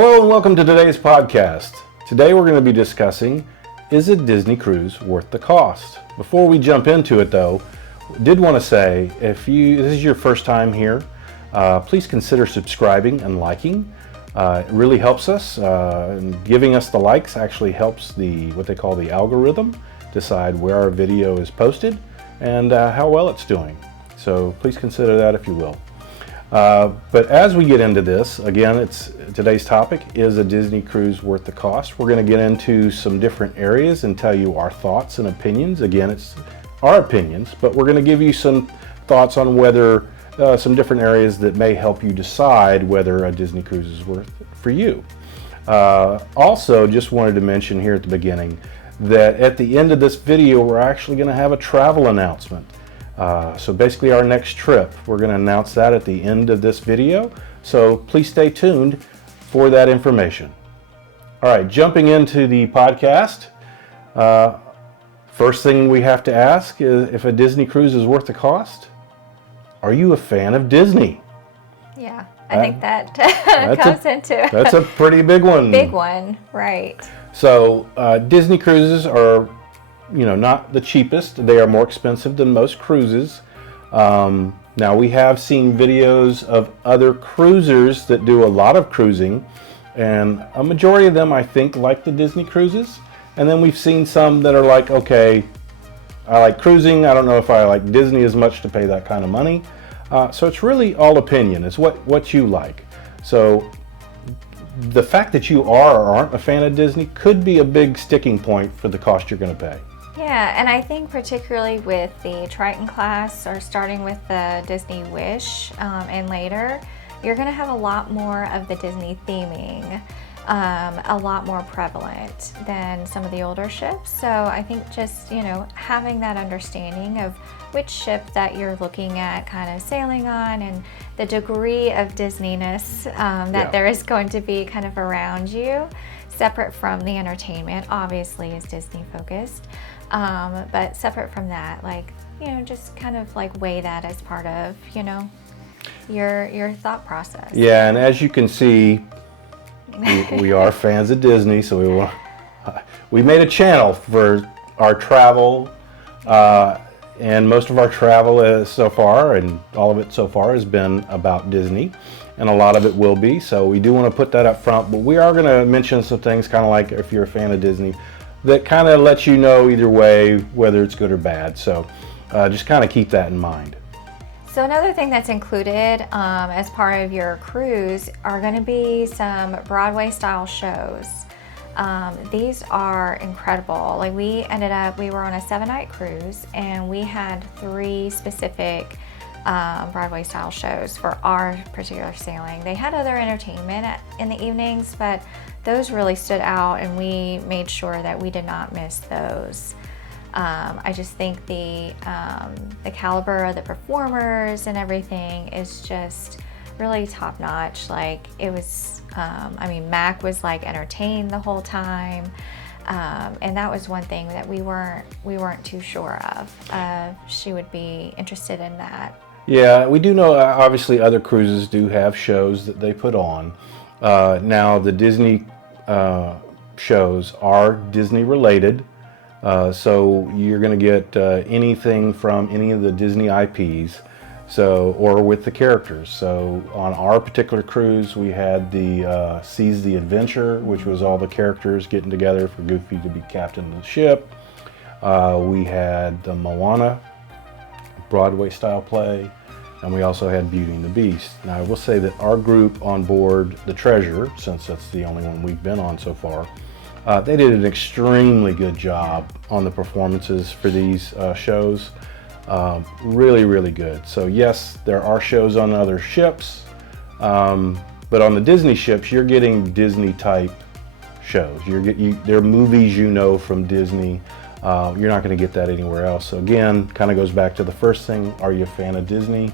Hello and welcome to today's podcast. Today we're going to be discussing, is a Disney cruise worth the cost? Before we jump into it though, did want to say, if this is your first time here, please consider subscribing and liking. It really helps us, and giving us the likes actually helps what they call the algorithm decide where our video is posted and how well it's doing. So please consider that if you will. But as we get into this, again, today's topic, is a Disney cruise worth the cost? We're going to get into some different areas and tell you our thoughts and opinions. Again, it's our opinions, but we're going to give you some thoughts on whether some different areas that may help you decide whether a Disney cruise is worth it for you. Also, just wanted to mention here at the beginning that at the end of this video, we're actually going to have a travel announcement. So basically our next trip, we're going to announce that at the end of this video. So please stay tuned for that information. All right, jumping into the podcast. First thing we have to ask is if a Disney cruise is worth the cost. Are you a fan of Disney? Yeah, I think that comes into That's a pretty big one. Big one, right. So Disney cruises are not the cheapest. They are more expensive than most cruises. Now we have seen videos of other cruisers that do a lot of cruising, and a majority of them I think like the Disney cruises. And then we've seen some that are like, okay, I like cruising, I don't know if I like Disney as much to pay that kind of money. So it's really all opinion. It's what you like. So the fact that you are or aren't a fan of Disney could be a big sticking point for the cost you're going to pay. Yeah, and I think particularly with the Triton class, or starting with the Disney Wish and later, you're going to have a lot more of the Disney theming, a lot more prevalent than some of the older ships. So I think just, having that understanding of which ship that you're looking at kind of sailing on and the degree of Disneyness that there is going to be kind of around you, separate from the entertainment, obviously is Disney focused. But separate from that, just kind of weigh that as part of, your thought process. Yeah, and as you can see, we are fans of Disney, so we made a channel for our travel, and most of our travel so far, and all of it so far, has been about Disney, and a lot of it will be. So we do want to put that up front, but we are going to mention some things, kind of like if you're a fan of Disney, that kind of lets you know either way whether it's good or bad. So just kind of keep that in mind. So another thing that's included as part of your cruise are going to be some Broadway-style shows. These are incredible. We were on a 7-night cruise, and we had 3 specific Broadway-style shows for our particular sailing. They had other entertainment in the evenings, but those really stood out, and we made sure that we did not miss those. I just think the caliber of the performers and everything is just really top notch. It was, Mac was entertained the whole time, and that was one thing that we weren't too sure of. She would be interested in that. Yeah, we do know obviously other cruises do have shows that they put on. Now the Disney shows are Disney related. So you're going to get anything from any of the Disney IPs, or with the characters. So on our particular cruise, we had the Seize the Adventure, which was all the characters getting together for Goofy to be captain of the ship. We had the Moana Broadway-style play, and we also had Beauty and the Beast. Now I will say that our group on board the Treasure, since that's the only one we've been on so far, they did an extremely good job on the performances for these shows. Really, really good. So yes, there are shows on other ships, but on the Disney ships, you're getting Disney type shows. They're movies from Disney. You're not going to get that anywhere else. So again, kind of goes back to the first thing, are you a fan of Disney?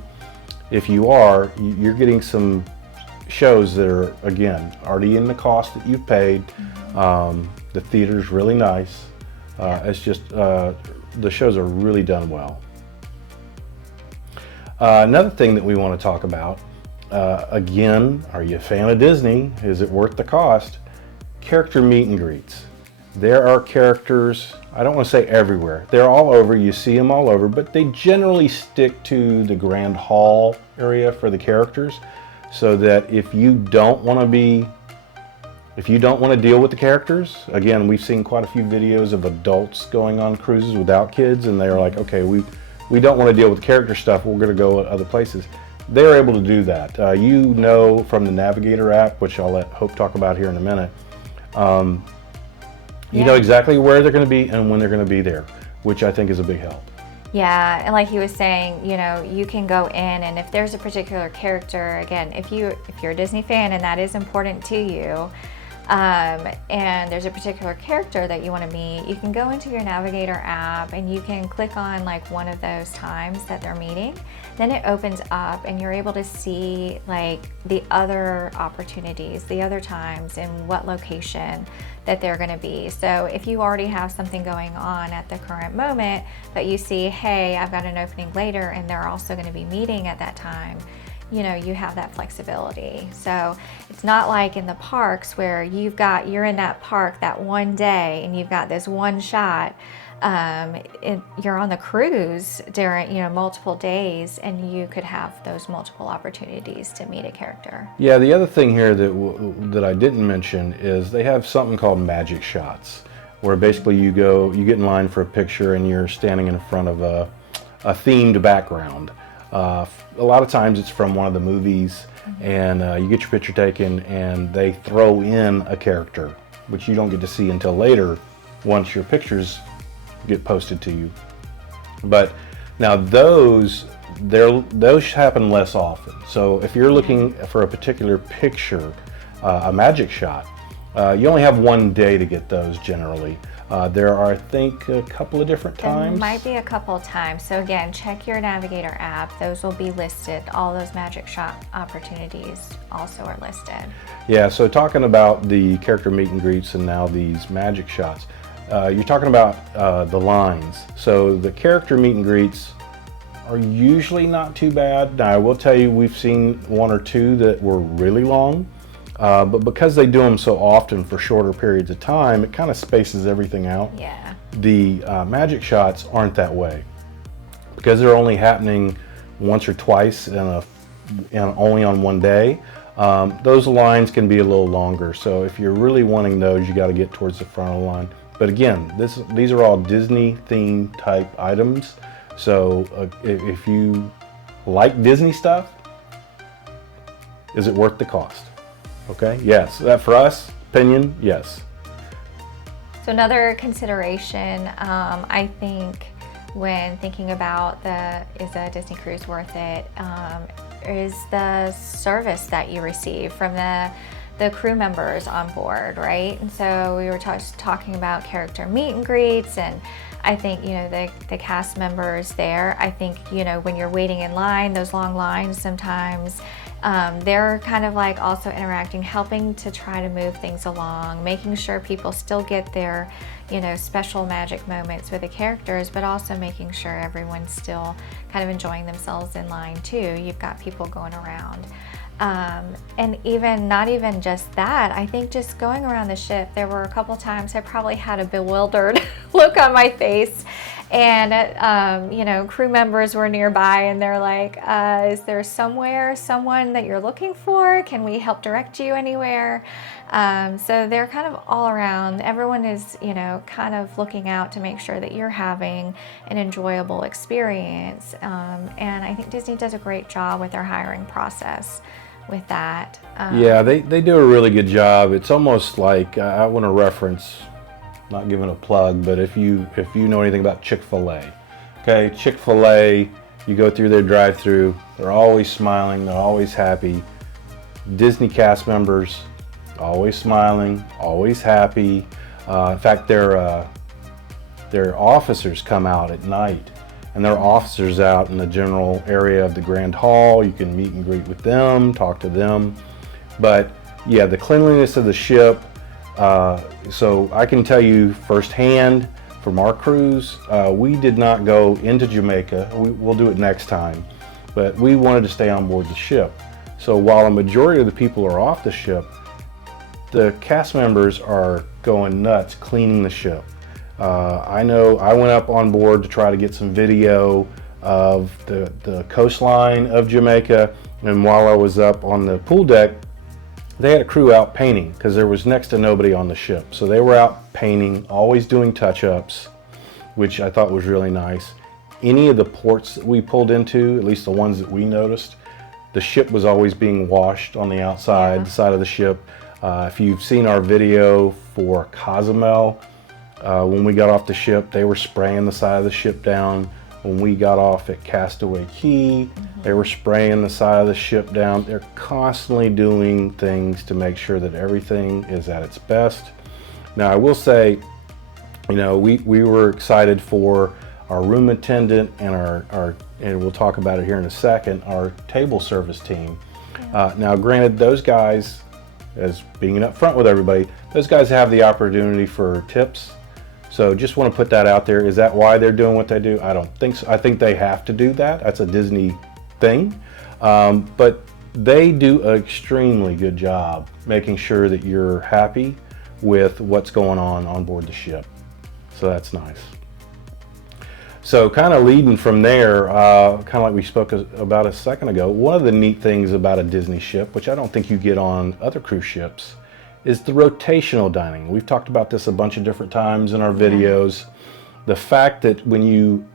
If you are, you're getting some shows that are, again, already in the cost that you've paid. The theater's really nice. It's just, the shows are really done well. Another thing that we want to talk about Again, are you a fan of Disney? Is it worth the cost? Character meet and greets. There are characters, I don't want to say everywhere, they're all over, you see them all over, but they generally stick to the Grand Hall area for the characters, so that if you don't want to deal with the characters, again, we've seen quite a few videos of adults going on cruises without kids, and they're like, okay, we don't want to deal with the character stuff, we're going to go other places. They're able to do that. From the Navigator app, which I'll let Hope talk about here in a minute, you know exactly where they're going to be and when they're going to be there, which I think is a big help. Yeah, and like he was saying, you can go in, and if there's a particular character, again, if you're a Disney fan and that is important to you, and there's a particular character that you want to meet, you can go into your Navigator app and you can click on like one of those times that they're meeting. Then it opens up and you're able to see like the other opportunities, the other times, and what location that they're going to be. So if you already have something going on at the current moment, but you see, hey, I've got an opening later and they're also going to be meeting at that time, you have that flexibility. So it's not like in the parks where you're in that park that one day and you've got this one shot. You're on the cruise during multiple days, and you could have those multiple opportunities to meet a character. Yeah, the other thing here that I didn't mention is they have something called magic shots, where basically you get in line for a picture and you're standing in front of a themed background. A lot of times it's from one of the movies, and you get your picture taken and they throw in a character, which you don't get to see until later once your pictures get posted to you. But now those happen less often. So if you're looking for a particular picture, a magic shot, you only have one day to get those generally. There are, I think, a couple of different times. There might be a couple of times. So again, check your Navigator app. Those will be listed. All those magic shot opportunities also are listed. Yeah, so talking about the character meet and greets and now these magic shots, you're talking about the lines. So the character meet and greets are usually not too bad. Now I will tell you, we've seen one or two that were really long. But because they do them so often for shorter periods of time, it kind of spaces everything out. Yeah. The magic shots aren't that way, because they're only happening once or twice and only on one day. Those lines can be a little longer. So if you're really wanting those, you got to get towards the front of the line. But again, these are all Disney themed type items. So if you like Disney stuff, is it worth the cost? Okay, yes. That for us, opinion, yes. So another consideration, I think, when thinking about is a Disney cruise worth it, is the service that you receive from the crew members on board, right? And so we were talking about character meet and greets, and I think, the cast members there, I think, when you're waiting in line, those long lines sometimes, they're kind of like also interacting, helping to try to move things along, making sure people still get their, special magic moments with the characters, but also making sure everyone's still kind of enjoying themselves in line too. You've got people going around. And not even just that, I think just going around the ship, there were a couple times I probably had a bewildered look on my face, and crew members were nearby and they're like, is there someone that you're looking for? Can we help direct you anywhere? So they're kind of all around. Everyone is, kind of looking out to make sure that you're having an enjoyable experience. And I think Disney does a great job with their hiring process with that. Yeah, they do a really good job. It's almost like, I want to reference, not giving a plug, but if you know anything about Chick-fil-A, okay, Chick-fil-A, you go through their drive-through, they're always smiling, they're always happy. Disney cast members, always smiling, always happy. In fact, their officers come out at night, and there are officers out in the general area of the Grand Hall. You can meet and greet with them, talk to them. But yeah, the cleanliness of the ship, so I can tell you firsthand from our cruise, we did not go into Jamaica. We'll do it next time, but we wanted to stay on board the ship. So while a majority of the people are off the ship, the cast members are going nuts cleaning the ship. I know I went up on board to try to get some video of the coastline of Jamaica, and while I was up on the pool deck, they had a crew out painting because there was next to nobody on the ship. So they were out painting, always doing touch-ups, which I thought was really nice. Any of the ports that we pulled into, at least the ones that we noticed, the ship was always being washed on the outside, the side of the ship. If you've seen our video for Cozumel, when we got off the ship, they were spraying the side of the ship down. When we got off at Castaway Cay, they were spraying the side of the ship down. They're constantly doing things to make sure that everything is at its best. Now, I will say, you know, we were excited for our room attendant and our and we'll talk about it here in a second, our table service team. Now, granted, those guys, as being up front with everybody, those guys have the opportunity for tips. So just want to put that out there. Is that why they're doing what they do? I don't think so. I think they have to do that. That's a Disney thing. But they do an extremely good job making sure that you're happy with what's going on board the ship. So that's nice. So kind of leading from there, kind of like we spoke about a second ago, one of the neat things about a Disney ship, which I don't think you get on other cruise ships, is the rotational dining. We've talked about this a bunch of different times in our videos. The fact that when you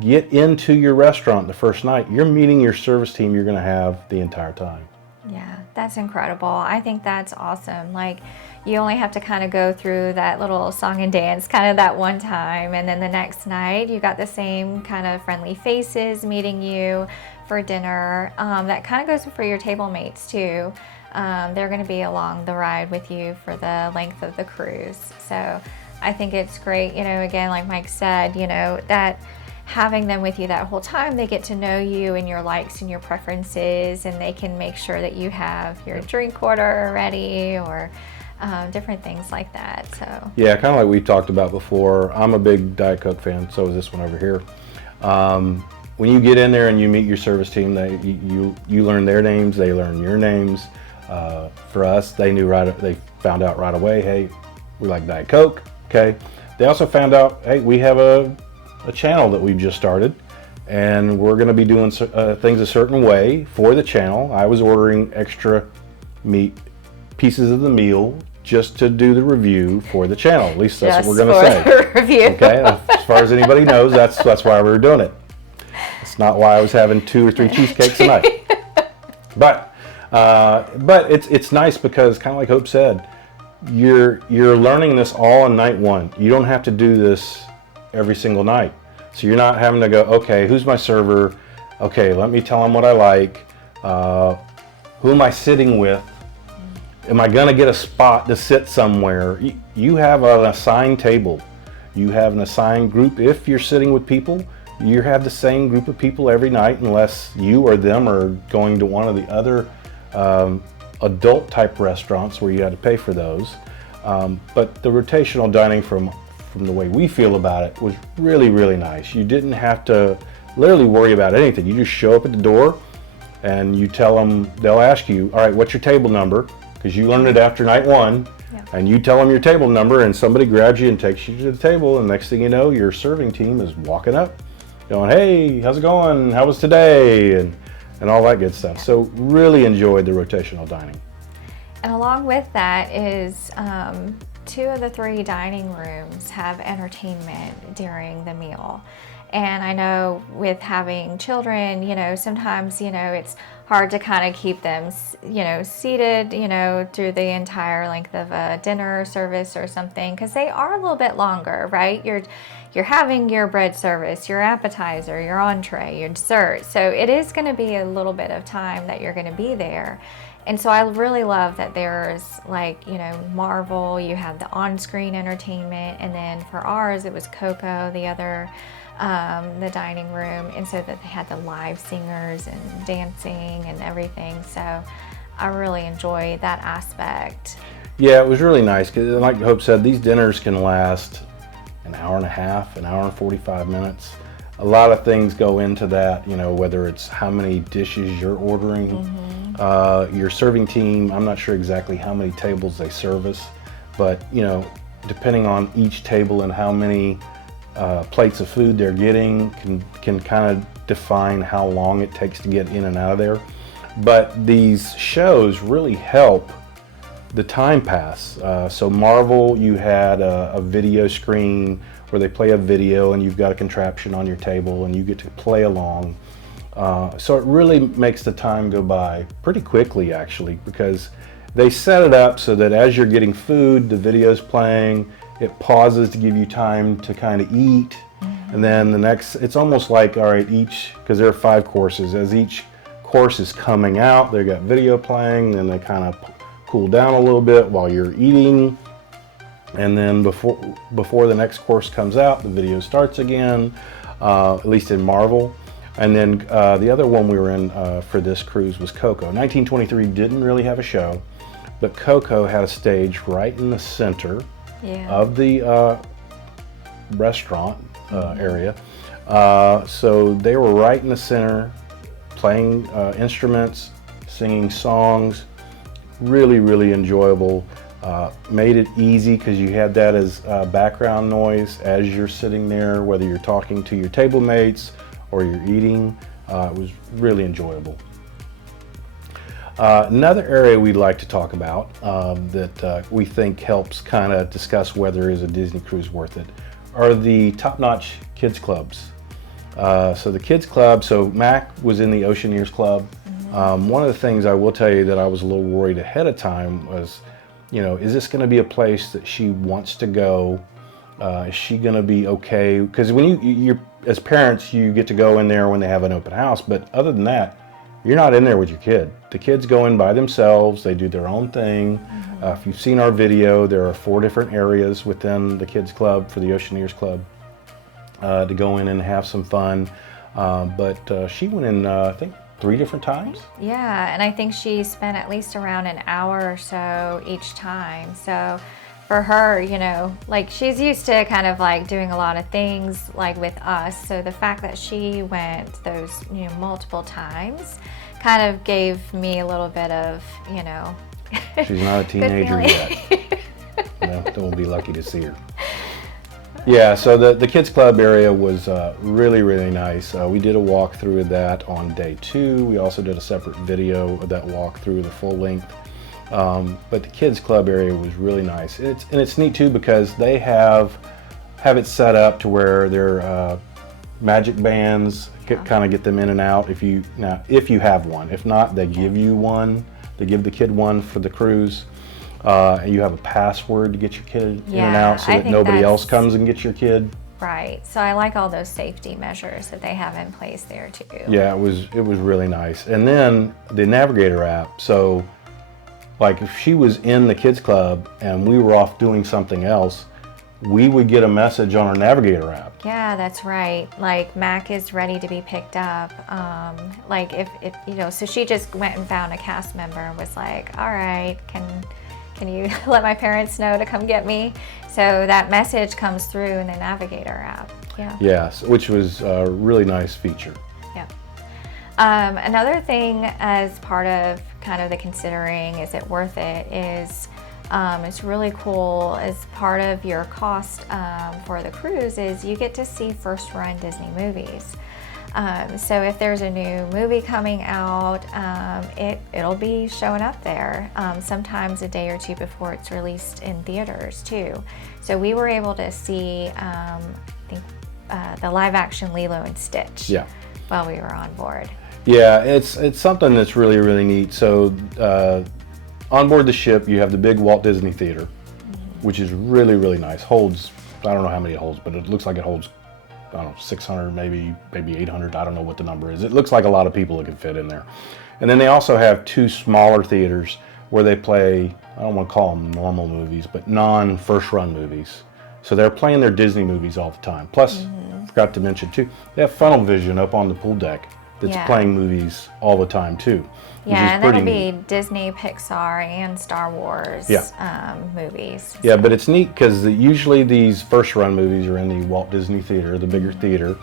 get into your restaurant the first night, you're meeting your service team you're gonna have the entire time. Yeah, that's incredible. I think that's awesome. Like, you only have to kind of go through that little song and dance kind of that one time, and then the next night you got the same kind of friendly faces meeting you for dinner. That kind of goes for your table mates too. They're going to be along the ride with you for the length of the cruise. So I think it's great, you know, again, like Mike said, you know, that having them with you that whole time, they get to know you and your likes and your preferences, and they can make sure that you have your drink order ready or different things like that. So yeah, kind of like we talked about before, I'm a big Diet Coke fan, so is this one over here. When you get in there and you meet your service team, you learn their names, they learn your names. For us, they found out right away, hey, we like Diet Coke, okay? They also found out, hey, we have a channel that we've just started, and we're gonna be doing things a certain way for the channel. I was ordering extra meat, pieces of the meal, just to do the review for the channel. At least that's what we're gonna say. Review. Okay, as far as anybody knows, that's why we were doing it. It's not why I was having 2 or 3 cheesecakes a night. But it's nice because, kind of like Hope said, you're learning this all on night one. You don't have to do this every single night. So you're not having to go, okay, who's my server? Okay, let me tell them what I like. Who am I sitting with? Am I gonna get a spot to sit somewhere? You have an assigned table. You have an assigned group. If you're sitting with people, you have the same group of people every night, unless you or them are going to one of the other adult type restaurants where you had to pay for those. But the rotational dining, from the way we feel about it, was really, really nice. You didn't have to literally worry about anything. You just show up at the door and you tell them, they'll ask you, all right, what's your table number? Because you learned it after night one. Yeah. And you tell them your table number, and somebody grabs you and takes you to the table, and next thing you know, your serving team is walking up going, hey, how's it going? How was today? And all that good stuff. So really enjoyed the rotational dining. And along with that is 2 of the 3 dining rooms have entertainment during the meal. And I know with having children, you know, sometimes, you know, it's hard to kind of keep them, you know, seated, you know, through the entire length of a dinner service or something, because they are a little bit longer, right? You're having your bread service, your appetizer, your entree, your dessert. So it is going to be a little bit of time that you're going to be there. And so I really love that there's, like, you know, Marvel, you have the on-screen entertainment, and then for ours it was Coco, the other, the dining room, and so that they had the live singers and dancing and everything. So I really enjoyed that aspect. Yeah, it was really nice because, like Hope said, these dinners can last an hour and a half, an hour and 45 minutes. A lot of things go into that, you know, whether it's how many dishes you're ordering, Your serving team, I'm not sure exactly how many tables they service, but depending on each table and how many plates of food they're getting can kind of define how long it takes to get in and out of there. But these shows really help the time pass. So Marvel, you had a video screen where they play a video and you've got a contraption on your table and you get to play along. So it really makes the time go by pretty quickly, actually, because they set it up so that as you're getting food, the video's playing, it pauses to give you time to kind of eat. And then the next, it's almost like, all right, because there are 5 courses, as each course is coming out, they got video playing, then they kind of cool down a little bit while you're eating. And then before the next course comes out, the video starts again, at least in Marvel. And then the other one we were in for this cruise was Coco. 1923 didn't really have a show, but Coco had a stage right in the center of the restaurant area. So they were right in the center, playing instruments, singing songs. Really, really enjoyable. Made it easy because you had that as background noise as you're sitting there, whether you're talking to your table mates or you're eating. It was really enjoyable. Another area we'd like to talk about that we think helps kind of discuss whether is a Disney cruise worth it are the top-notch kids clubs. So the kids club, so Mac was in the Oceaneers Club. One of the things I will tell you that I was a little worried ahead of time was, is this going to be a place that she wants to go? Is she going to be okay? Because when you're as parents, you get to go in there when they have an open house, but other than that, you're not in there with your kid. The kids go in by themselves, they do their own thing. If you've seen our video, there are 4 different areas within the kids club for the Oceaneers Club to go in and have some fun. But she went in, I think, 3 different times? Yeah, and I think she spent at least around an hour or so each time. So for her, like she's used to kind of like doing a lot of things like with us. So the fact that she went those, multiple times kind of gave me a little bit of, She's not a teenager yet. No, we'll be lucky to see her. Yeah, so the kids club area was really, really nice. We did a walkthrough of that on day 2. We also did a separate video of that walkthrough, the full length. But the kids club area was really nice. It's neat too because they have it set up to where their magic bands kind of get them in and out if you have one. If not, they give you one. They give the kid one for the cruise. And you have a password to get your kid in and out so that nobody else comes and gets your kid. Right. So I like all those safety measures that they have in place there too. Yeah, it was really nice. And then the Navigator app. So like if she was in the kids club and we were off doing something else, we would get a message on our Navigator app. Yeah, that's right. Like Mac is ready to be picked up. Like if so she just went and found a cast member and was like, all right, can you let my parents know to come get me? So that message comes through in the Navigator app. Yeah. Yes, which was a really nice feature. Yeah. Another thing as part of kind of the considering, is it worth it, is it's really cool as part of your cost for the cruise is you get to see first run Disney movies. So if there's a new movie coming out, it'll be showing up there sometimes a day or 2 before it's released in theaters too. So we were able to see, I think, the live action Lilo and Stitch while we were on board. Yeah, it's something that's really, really neat. So on board the ship, you have the big Walt Disney Theater, which is really, really nice. Holds, I don't know how many it holds, but it looks like it holds, I don't know, 600, maybe 800. I don't know what the number is. It looks like a lot of people that can fit in there. And then they also have 2 smaller theaters where they play, I don't want to call them normal movies, but non-first run movies. So they're playing their Disney movies all the time. Plus, forgot to mention too, they have Funnel Vision up on the pool deck that's playing movies all the time too. Yeah, and that'll be Disney, Pixar, and Star Wars movies. Yeah, but it's neat because usually these first run movies are in the Walt Disney Theater, the bigger theater,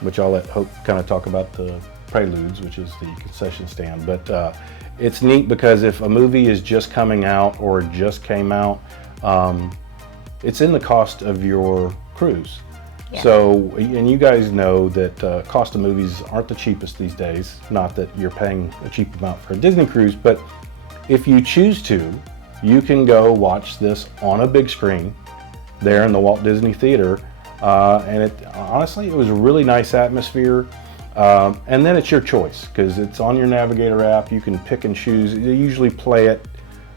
which I'll let Hope kind of talk about the Preludes, which is the concession stand. But it's neat because if a movie is just coming out or just came out, it's in the cost of your cruise. Yeah. So, and you guys know that cost of movies aren't the cheapest these days. Not that you're paying a cheap amount for a Disney cruise, but if you choose to, you can go watch this on a big screen there in the Walt Disney Theater. And honestly, it was a really nice atmosphere. And then it's your choice because it's on your Navigator app. You can pick and choose. They usually play it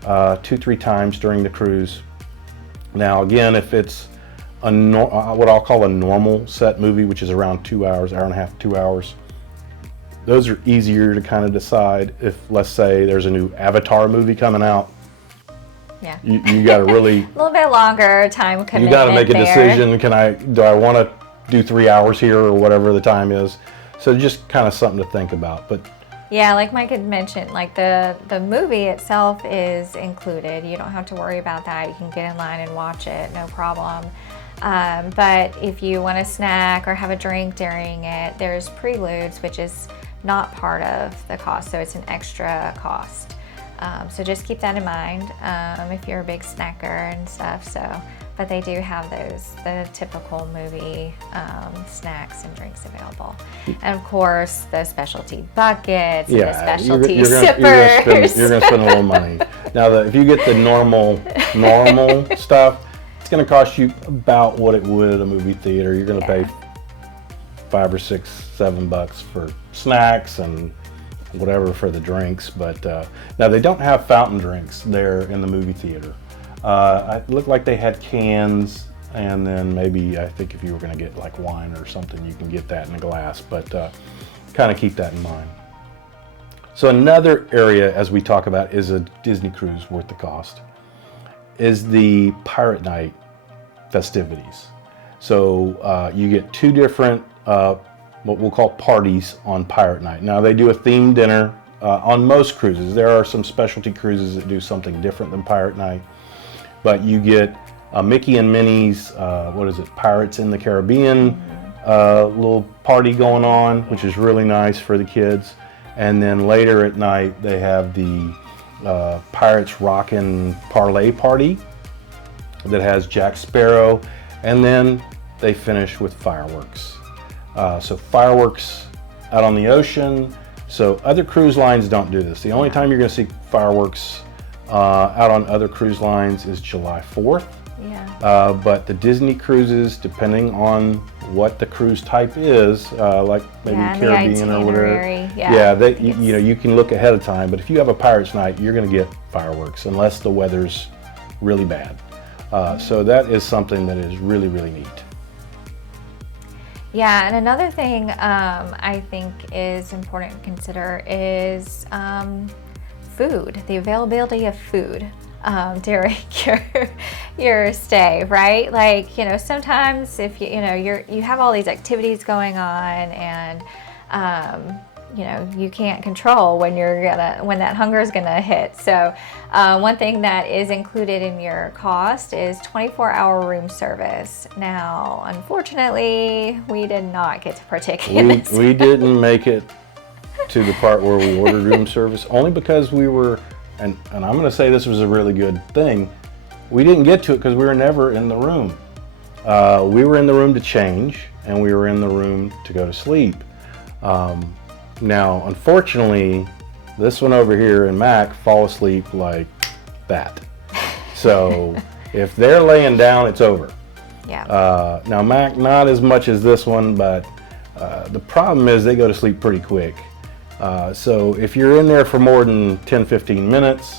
2-3 times during the cruise. Now, again, if it's what I'll call a normal set movie, which is around 2 hours, hour and a half, 2 hours, those are easier to kind of decide. If, let's say, there's a new Avatar movie coming out, yeah, you got to really a little bit longer time commitment. You got to make a there. decision. Do I want to do 3 hours here or whatever the time is? So just kind of something to think about. But yeah, like Mike had mentioned, like the movie itself is included. You don't have to worry about that. You can get in line and watch it, no problem. But if you want a snack or have a drink during it, there's Preludes, which is not part of the cost, so it's an extra cost. So just keep that in mind if you're a big snacker and stuff. But they do have the typical movie snacks and drinks available. And of course, the specialty buckets, and the specialty sippers. You're going to spend a little money. Now, if you get the normal stuff, it's going to cost you about what it would at a movie theater. You're going to pay $5 or $6, $7 for snacks and whatever for the drinks. But now they don't have fountain drinks there in the movie theater. It looked like they had cans, and then maybe I think if you were going to get like wine or something, you can get that in a glass. But kind of keep that in mind. So another area, as we talk about, is a Disney cruise worth the cost, is the Pirate Night festivities. So you get 2 different what we'll call parties on Pirate Night. Now they do a themed dinner on most cruises. There are some specialty cruises that do something different than Pirate Night, but you get Mickey and Minnie's Pirates in the Caribbean little party going on, which is really nice for the kids. And then later at night they have the Pirates Rockin' Parlay Party that has Jack Sparrow, and then they finish with fireworks. So fireworks out on the ocean. So other cruise lines don't do this. The only time you're going to see fireworks out on other cruise lines is July 4th. Yeah. But the Disney cruises, depending on what the cruise type is, like maybe Caribbean or whatever. Yeah. You can look ahead of time. But if you have a Pirates Night, you're going to get fireworks unless the weather's really bad. So that is something that is really, really neat. Yeah, and another thing I think is important to consider is food, the availability of food during your stay, right? Like, sometimes if you have all these activities going on, and you can't control when that hunger is gonna hit. So one thing that is included in your cost is 24-hour room service. Now, unfortunately, we did not get to partake in this. We didn't make it to the part where we ordered room service, only because we were, and I'm going to say this was a really good thing, we didn't get to it because we were never in the room. We were in the room to change, and we were in the room to go to sleep. Now, unfortunately, this one over here and Mac fall asleep like that. So if they're laying down, it's over. Yeah. Now, Mac, not as much as this one, but the problem is they go to sleep pretty quick. So if you're in there for more than 10-15 minutes,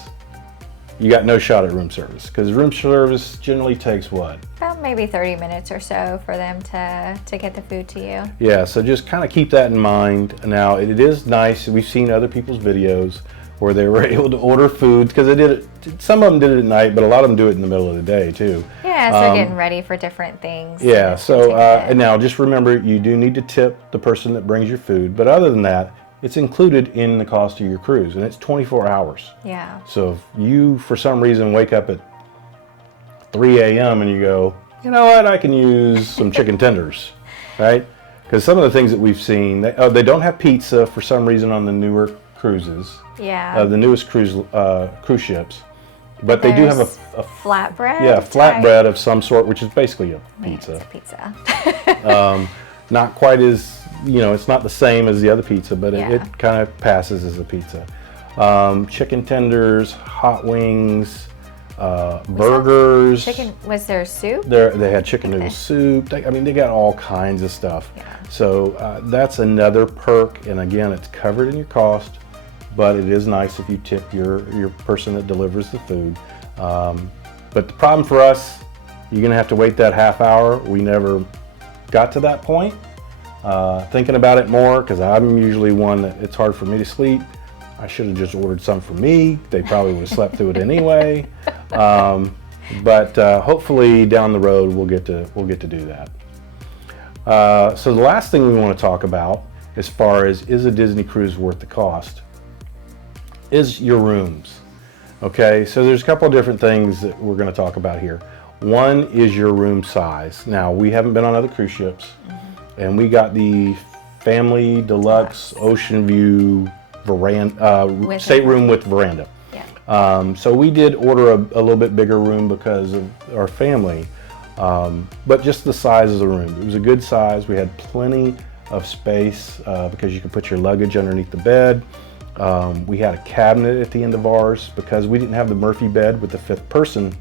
you got no shot at room service, because room service generally takes what? About maybe 30 minutes or so for them to get the food to you. Yeah, so just kind of keep that in mind. Now, it is nice. We've seen other people's videos where they were able to order food, because they did it. Some of them did it at night, but a lot of them do it in the middle of the day too. Yeah, so they're getting ready for different things. Yeah, so and now just remember, you do need to tip the person that brings your food, but other than that, it's included in the cost of your cruise, and it's 24 hours. Yeah. So if you, for some reason, wake up at 3 a.m. and you go, you know what, I can use some chicken tenders, right? because some of the things that we've seen, they don't have pizza for some reason on the newer cruises. Yeah. The newest cruise ships. But they do have a flatbread. Yeah, flatbread of some sort, which is basically a pizza. It's a pizza. Not quite as, it's not the same as the other pizza, but Yeah. it kind of passes as a pizza. Chicken tenders, hot wings, burgers. Was there soup? They had chicken noodle soup. They got all kinds of stuff. Yeah. So that's another perk, and again, it's covered in your cost, but it is nice if you tip your person that delivers the food. But the problem for us, you're gonna have to wait that half hour. We never got to that point. Thinking about it more, because I'm usually one that it's hard for me to sleep. I should have just ordered some for me. They probably would have slept through it anyway. But hopefully down the road we'll get to do that. So the last thing we want to talk about, as far as is a Disney cruise worth the cost, is your rooms. Okay, so there's a couple of different things that we're going to talk about here. One is your room size. Now, we haven't been on other cruise ships, and we got the family deluxe ocean view veranda, stateroom with veranda. Yeah. So we did order a little bit bigger room because of our family, but just the size of the room. It was a good size. We had plenty of space because you could put your luggage underneath the bed. We had a cabinet at the end of ours because we didn't have the Murphy bed with the fifth person.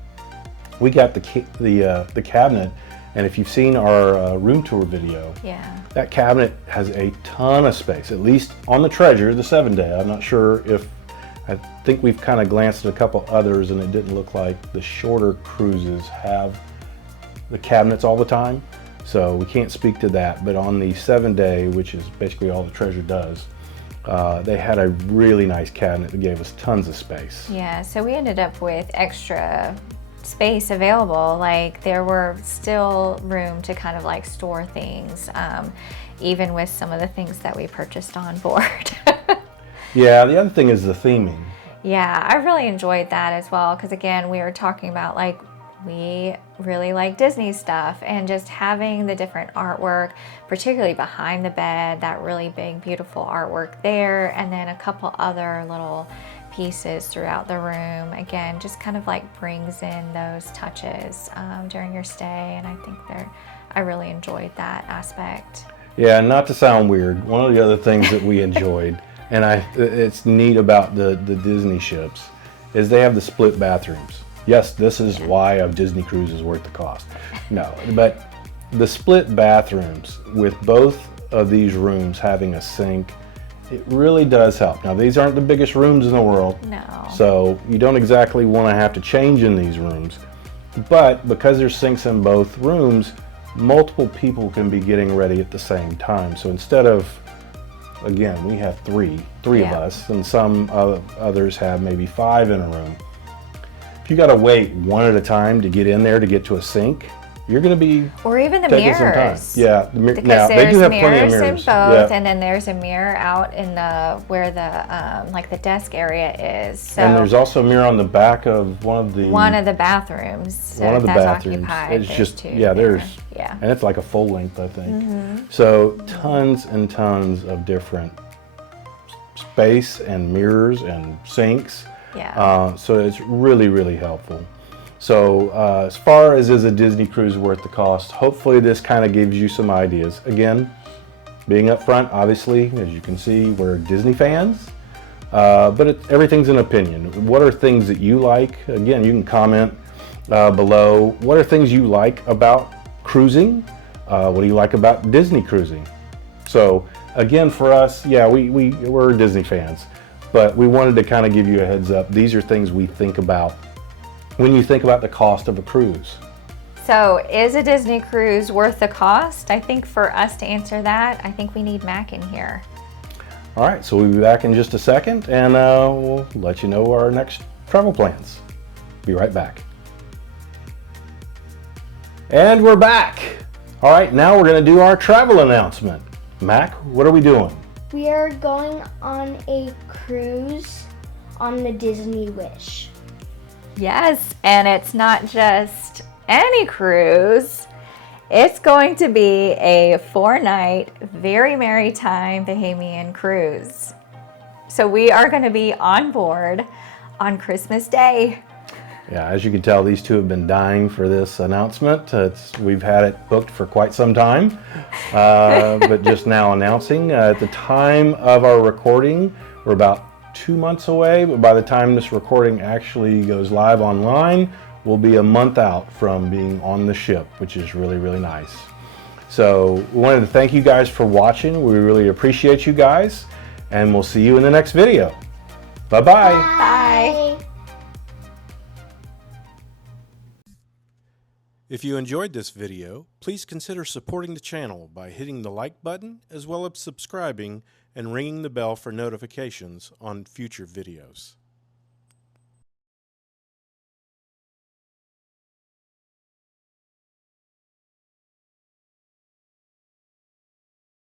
We got the cabinet, and if you've seen our room tour video, that cabinet has a ton of space, at least on the Treasure, the 7-day. I'm not sure I think we've kind of glanced at a couple others, and it didn't look like the shorter cruises have the cabinets all the time. So we can't speak to that, but on the 7-day, which is basically all the Treasure does, they had a really nice cabinet that gave us tons of space. Yeah, so we ended up with extra space available. Like there were still room to kind of like store things, even with some of the things that we purchased on board. Yeah, the other thing is the theming. Yeah, I really enjoyed that as well, because again, we were talking about like we really like Disney stuff, and just having the different artwork, particularly behind the bed, that really big, beautiful artwork there, and then a couple other little pieces throughout the room. Again, just kind of like brings in those touches during your stay, and I think I really enjoyed that aspect. Yeah, not to sound weird, one of the other things that we enjoyed, and it's neat about the Disney ships, is they have the split bathrooms. Yes, this is why a Disney cruise is worth the cost. No, but the split bathrooms with both of these rooms having a sink, it really does help. Now, these aren't the biggest rooms in the world. No. So you don't exactly want to have to change in these rooms. But because there's sinks in both rooms, multiple people can be getting ready at the same time. So instead of, again, we have three of us, and some others have maybe 5 in a room. If you got to wait one at a time to get in there to get to a sink, you're going to be or even the taking mirrors. some time. Yeah, Because now they do have plenty of mirrors in both, and then there's a mirror out in where the like the desk area is. So and there's also a mirror on the back of one of the bathrooms. So one of the that's bathrooms. Occupied. It's just there's and it's like a full length, I think. So tons and tons of different space and mirrors and sinks. Yeah. So it's really, really helpful. So as far as is a Disney cruise worth the cost, hopefully this kind of gives you some ideas. Again, being upfront, obviously, as you can see, we're Disney fans, but everything's an opinion. What are things that you like? Again, you can comment below. What are things you like about cruising? What do you like about Disney cruising? So again, for us, we're Disney fans, but we wanted to kind of give you a heads up. These are things we think about when you think about the cost of a cruise. So is a Disney cruise worth the cost? I think for us to answer that, I think we need Mac in here. All right, so we'll be back in just a second, and we'll let you know our next travel plans. Be right back. And we're back. All right, now we're going to do our travel announcement. Mac, what are we doing? We are going on a cruise on the Disney Wish. Yes, and it's not just any cruise. It's going to be a 4-night, very maritime Bahamian cruise. So we are going to be on board on Christmas Day. Yeah, as you can tell, these two have been dying for this announcement. We've had it booked for quite some time, but just now announcing. At the time of our recording, we're about 2 months away, but by the time this recording actually goes live online, we'll be a month out from being on the ship, which is really, really nice. So we wanted to thank you guys for watching. We really appreciate you guys, and we'll see you in the next video. Bye-bye. Bye. If you enjoyed this video, please consider supporting the channel by hitting the like button as well as subscribing and ringing the bell for notifications on future videos.